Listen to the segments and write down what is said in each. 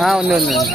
ఆ, ఉంది ఉంది ఉంది.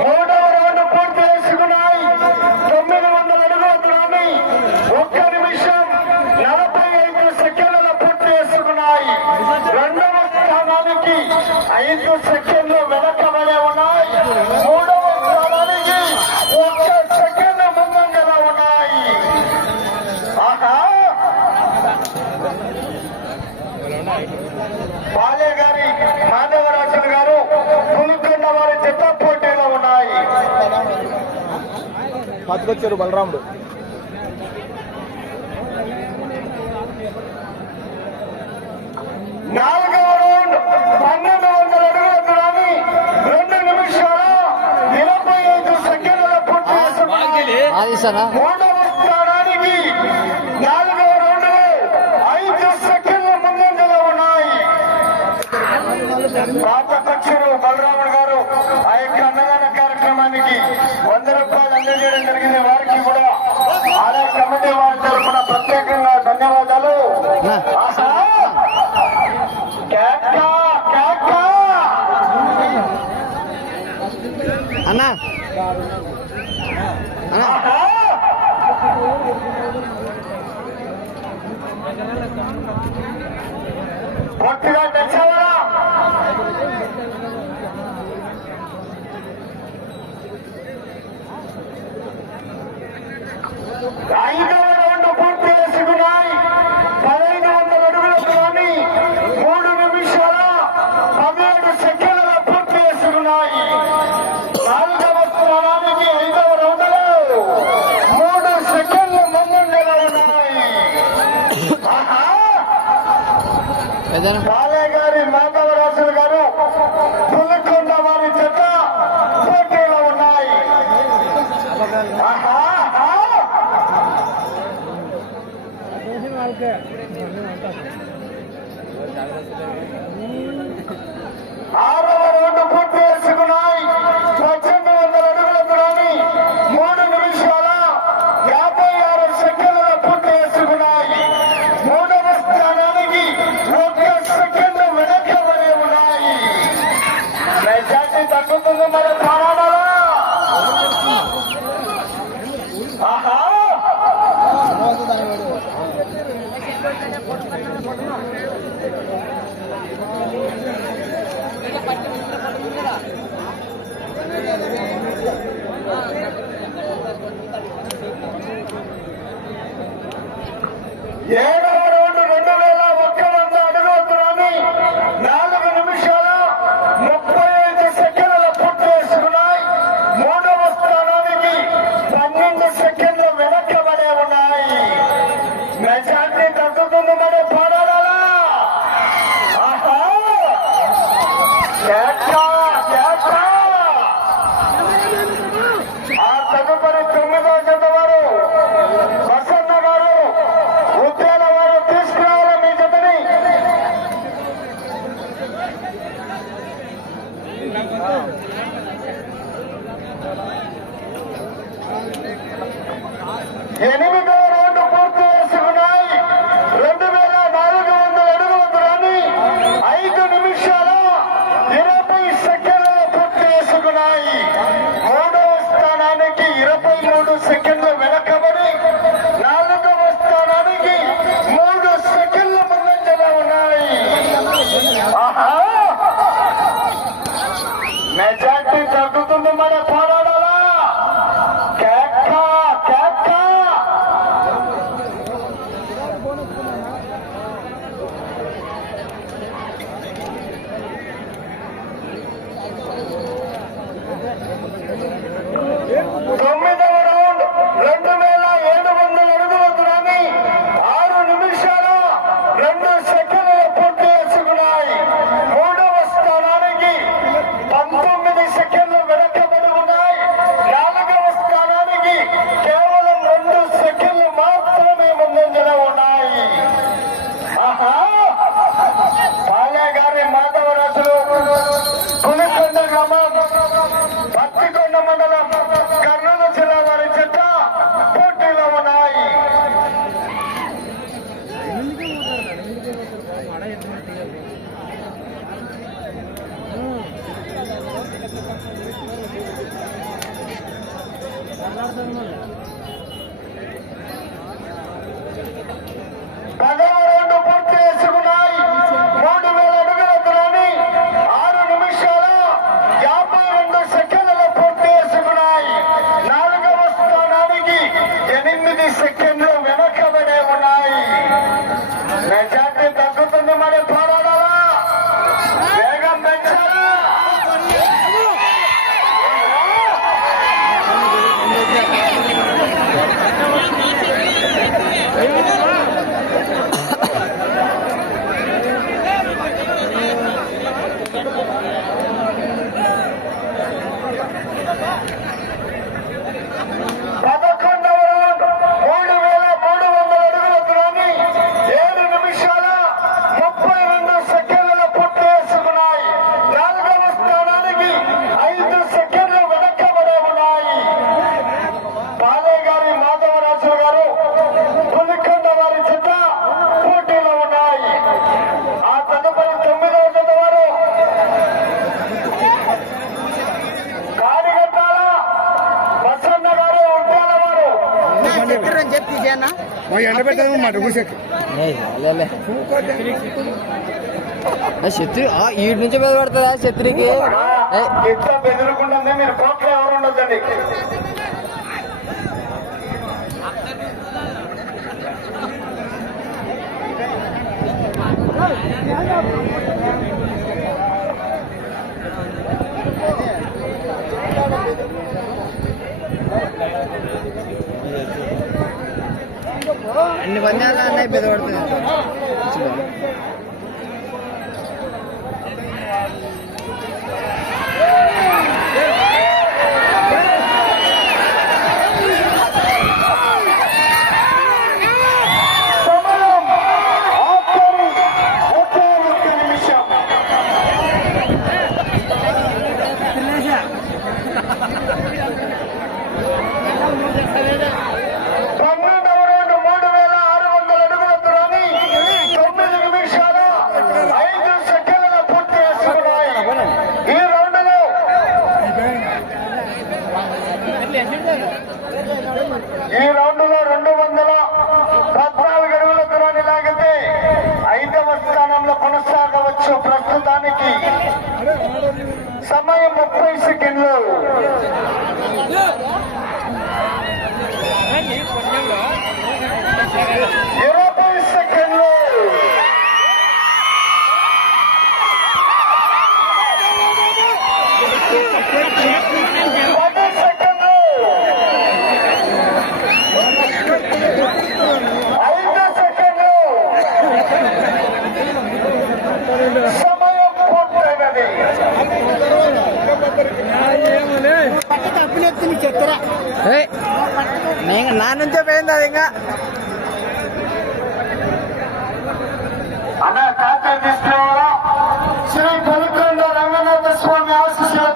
మూడవ రౌండ్ పూర్తి చేసుకున్నాయి. తొమ్మిది వందల అడుగుల దూరాన్ని ఒక్క నిమిషం నలభై ఐదు సెకండ్ల పూర్తి చేసుకున్నాయి. రెండవ స్థానానికి ఐదు సెకండ్లు పట్టుకొచ్చారు బలరాముడు. నాలుగవ రౌండ్ పన్నెండు వందల అడుగుల దూరాన్ని రెండు నిమిషాల ఇరవై ఐదు సెకండ్ల పూర్తి మూడవ స్థానానికి నాలుగవ ఐదు సెకండ్ల ముందంజలో ఉన్నాయి. పాపపక్షులు బలరాముడు గారు ఆ యొక్క అన్నదాన కార్యక్రమానికి జరిగిన వారికి కూడా ఆలయ కమిటీ వారి తరఫున ప్రత్యేకంగా ధన్యవాదాలు అన్నా. పొట్టిగా ఐదవ రౌండ్ పూర్తి చేసుకున్నాయి పదహైదు వందల అడుగుల దూరాన్ని మూడు నిమిషాల పదిహేడు సెకండ్ల పూర్తి చేసుకున్నాయి నాలుగవ స్థానానికి ఐదవ రౌండ్లో మూడు సెకండ్లు ముందంజలో ఉన్నాయి ఆహా! enemy తొమ్మిది கர்நாடகா అన్న ఎండ నుంచి మాట గుడిసెక్కి శత్రి ఈడి నుంచి శత్రికి? మీరు ఎవరు ఉండొద్దండి? అన్ని పందాలు అన్నయ్య పెద్ద పడుతుంది. நீங்கள் நான் நெஞ்ச பயந்தாதீங்க శ్రీ గొలకొండ రంగనాథ స్వామి ఆశీస్సులు